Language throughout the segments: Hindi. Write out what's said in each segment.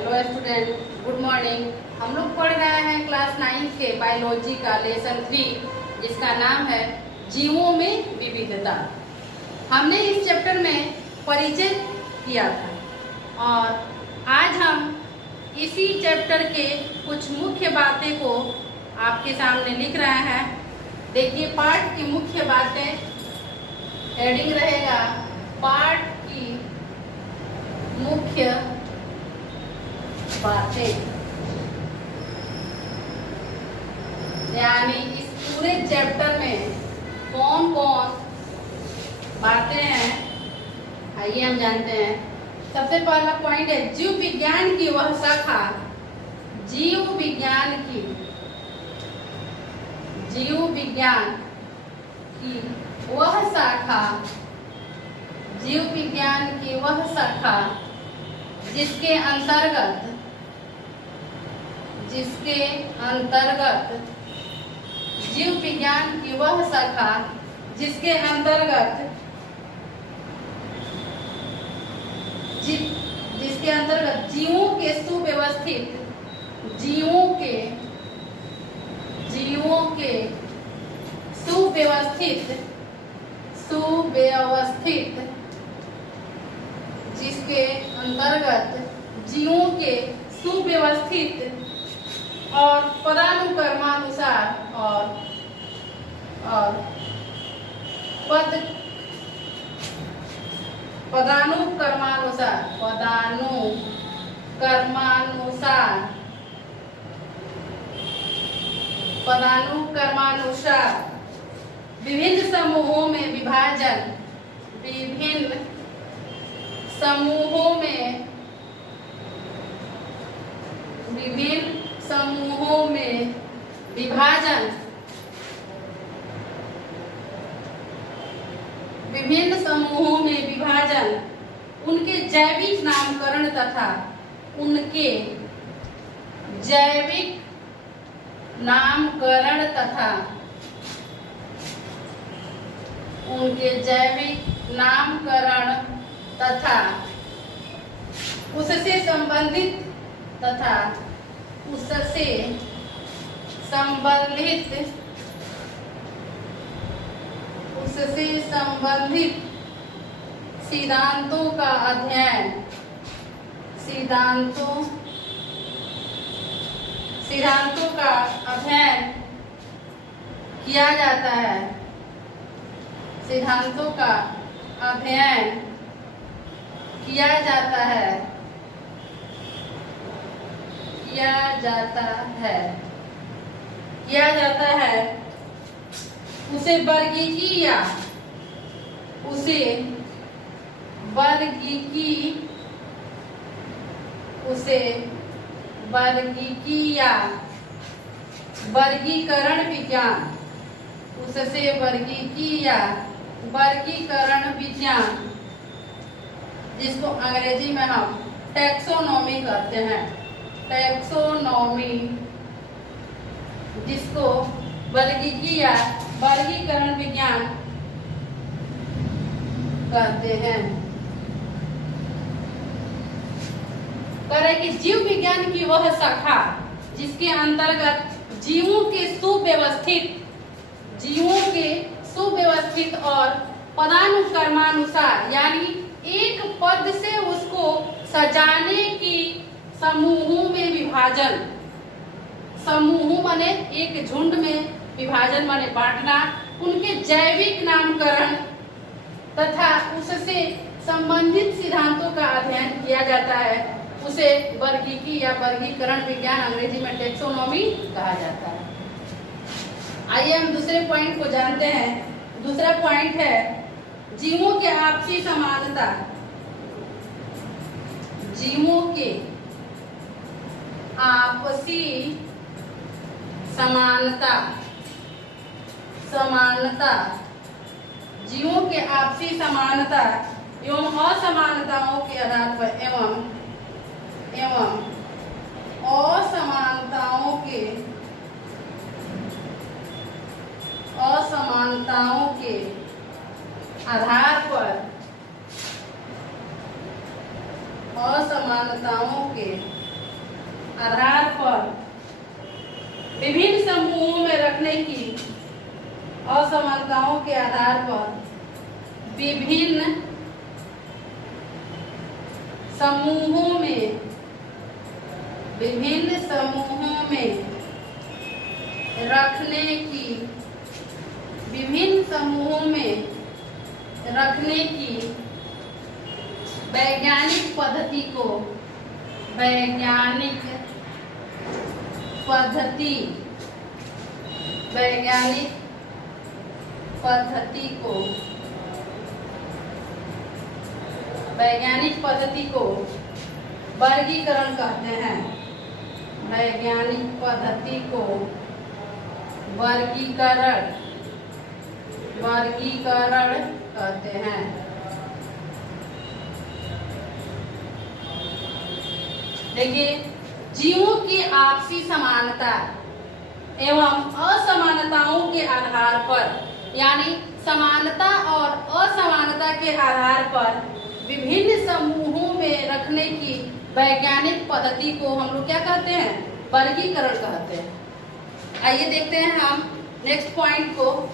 Hello student, good morning. हम लोग पढ़ रहे हैं क्लास 9 के बायोलॉजी का लेसन 3, जिसका नाम है जीवों में विविधता। हमने इस चैप्टर में परिचय किया था और आज हम इसी चैप्टर के कुछ मुख्य बातें को आपके सामने लिख रहे हैं। देखिए, पाठ की मुख्य बातें, हेडिंग रहेगा पाठ की मुख्य बातें, यानी इस पूरे चैप्टर में कौन कौन बातें हैं, आइए हम जानते हैं। सबसे पहला पॉइंट है जीव विज्ञान की वह शाखा, जीव विज्ञान की वह शाखा, जीव विज्ञान की वह शाखा जिसके अंतर्गत जीव विज्ञान की वह शाखा जिसके अंतर्गत जीवों के सुव्यवस्थित और पदानुक्रमानुसार विभिन्न समूहों में विभाजन, उनके जैविक नामकरण तथा उससे संबंधित सिद्धांतों का अध्ययन किया जाता है। उसे वर्गीकरण विज्ञान, जिसको अंग्रेजी में हम टैक्सोनॉमी कहते हैं, जिसको वर्गीकरण विज्ञान कहते हैं। करें कि जीव विज्ञान की वह शाखा जिसके अंतर्गत जीवों के सुव्यवस्थित और पदानुक्रमानुसार, यानी एक पद से उसको सजाने की समूहों में विभाजन, समूह माने एक झुंड में, विभाजन माने बांटना, उनके जैविक नामकरण तथा उससे संबंधित सिद्धांतों का अध्ययन किया जाता है। उसे वर्गीकी या वर्गीकरण विज्ञान, अंग्रेजी में टैक्सोनॉमी कहा जाता है। आइए हम दूसरे पॉइंट को जानते हैं। दूसरा पॉइंट है जीवों के आपसी समानता। जीवों के आपसी समानता, जीवों के आपसी समानता एवं असमानताओं के आधार पर असमानताओं के आधार पर आधार पर विभिन्न समूहों में रखने की असमानताओं के आधार पर विभिन्न समूहों में रखने की वैज्ञानिक पद्धति को वैज्ञानिक पद्धति को वर्गीकरण कहते हैं। वैज्ञानिक पद्धति को वर्गीकरण कहते हैं। देखिए, जीवों की आपसी समानता एवं असमानताओं के आधार पर, यानी समानता और असमानता के आधार पर विभिन्न समूहों में रखने की वैज्ञानिक पद्धति को हम लोग क्या कहते हैं? वर्गीकरण कहते हैं। आइए देखते हैं हम नेक्स्ट पॉइंट को।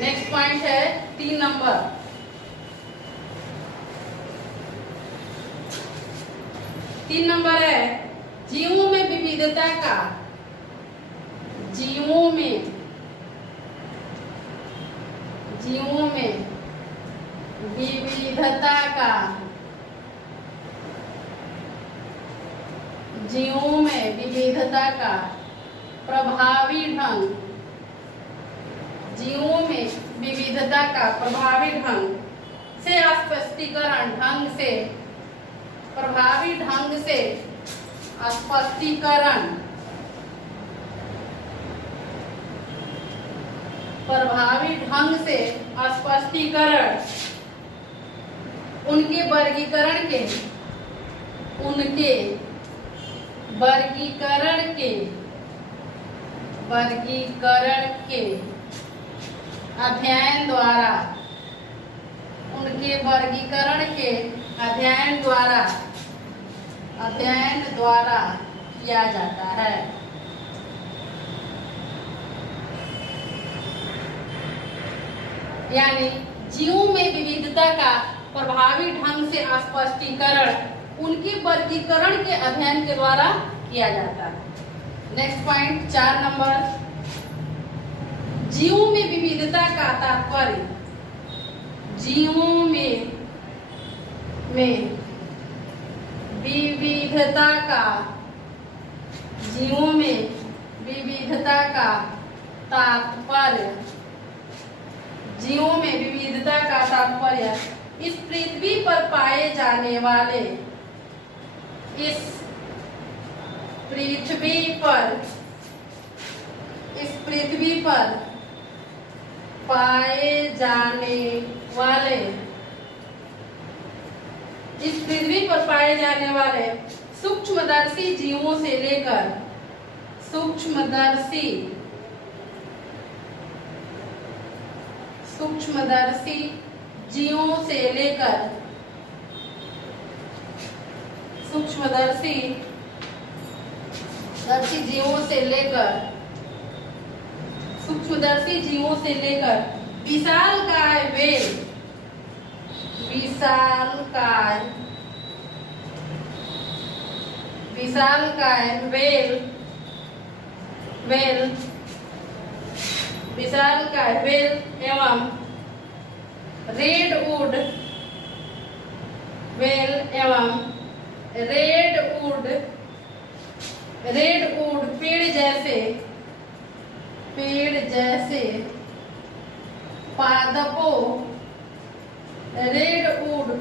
नेक्स्ट पॉइंट है 3 नंबर। 3 नंबर है जीवों में विविधता का प्रभावी ढंग से स्पष्टीकरण उनके वर्गीकरण के अध्ययन द्वारा किया जाता है। यानी जीवों में विविधता का प्रभावी ढंग से स्पष्टीकरण उनके वर्गीकरण के अध्ययन के द्वारा किया जाता है। Next point 4 number. जीवों में विविधता का तात्पर्य इस पृथ्वी पर पाए जाने वाले सूक्ष्मदर्शी जीवों से लेकर विशालकाय व्हेल एवं रेडवुड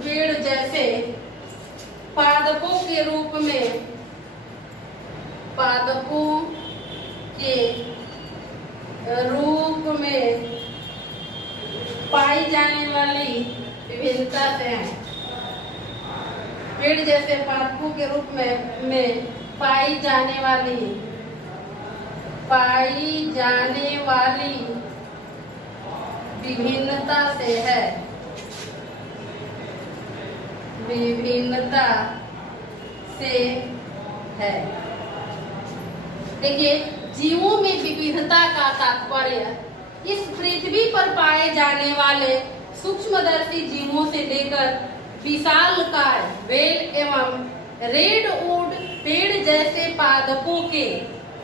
पेड़ जैसे पादपों के रूप में पाई जाने वाली विभिन्नता से हैं। पेड़ जैसे पादपों के रूप में पाई जाने वाली विभिन्नता से है, विभिन्नता से है। देखिए, जीवों में विविधता का तात्पर्य इस पृथ्वी पर पाए जाने वाले सूक्ष्मदर्शी जीवों से लेकर विशालकाय व्हेल एवं रेडवुड पेड़ जैसे पादपों के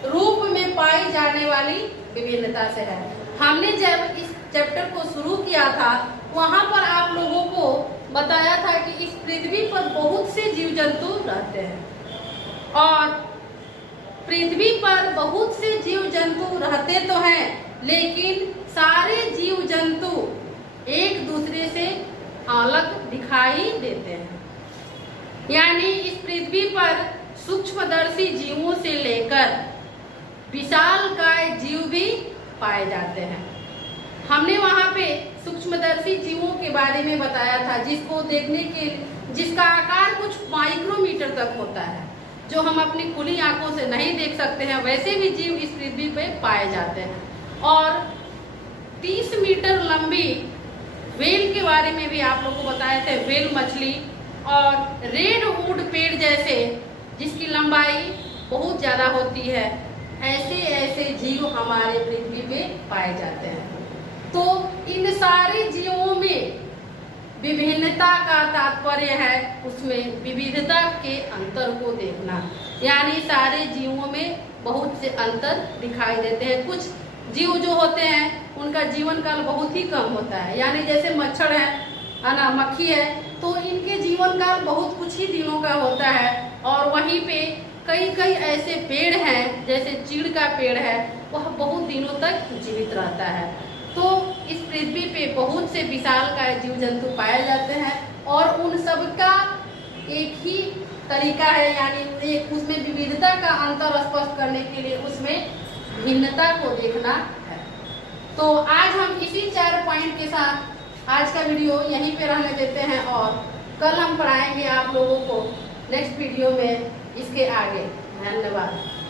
रूप में पाई जाने वाली विभिन्नता से है। हमने जब इस चैप्टर को शुरू किया था, वहां पर आप लोगों को बताया था कि इस पृथ्वी पर बहुत से जीव जंतु रहते हैं और पृथ्वी पर बहुत से जीव जंतु रहते तो हैं, लेकिन सारे जीव जंतु एक दूसरे से अलग दिखाई देते हैं। यानी इस पृथ्वी पर सूक्ष्मदर्शी जीवों से लेकर विशालकाय जीव भी पाए जाते हैं। हमने वहां पे सूक्ष्मदर्शी जीवों के बारे में बताया था, जिसको देखने के जिसका आकार कुछ माइक्रोमीटर तक होता है, जो हम अपनी खुली आंखों से नहीं देख सकते हैं, वैसे भी जीव इस पृथ्वी पे पाए जाते हैं। और 30 मीटर लंबी व्हेल के बारे में भी आप लोगों को बताए थे, व्हेल मछली और रेडवुड पेड़ जैसे जिसकी लंबाई बहुत ज्यादा होती है, ऐसे ऐसे जीव हमारे पृथ्वी पे पाए जाते हैं। तो इन सारे जीवों में विभिन्नता का तात्पर्य है उसमें विविधता के अंतर को देखना। यानी सारे जीवों में बहुत से अंतर दिखाई देते हैं। कुछ जीव जो होते हैं उनका जीवन काल बहुत ही कम होता है, यानी जैसे मच्छर है ना, मक्खी है, तो इनके जीवन काल बहुत कुछ ही दिनों का होता है। और वहीं पे कई कई ऐसे पेड़ हैं, जैसे चीड़ का पेड़ है, वह बहुत दिनों तक जीवित रहता है। तो इस पृथ्वी पे बहुत से विशालकाय जीव जंतु पाए जाते हैं और उन सब का एक ही तरीका है, यानी एक उसमें विविधता का अंतर स्पष्ट करने के लिए उसमें भिन्नता को देखना है। तो आज हम इसी 4 पॉइंट के साथ आज का वीडियो यहीं पे रहने देते हैं और कल हम पढ़ाएंगे आप लोगों को नेक्स्ट वीडियो में इसके आगे। धन्यवाद।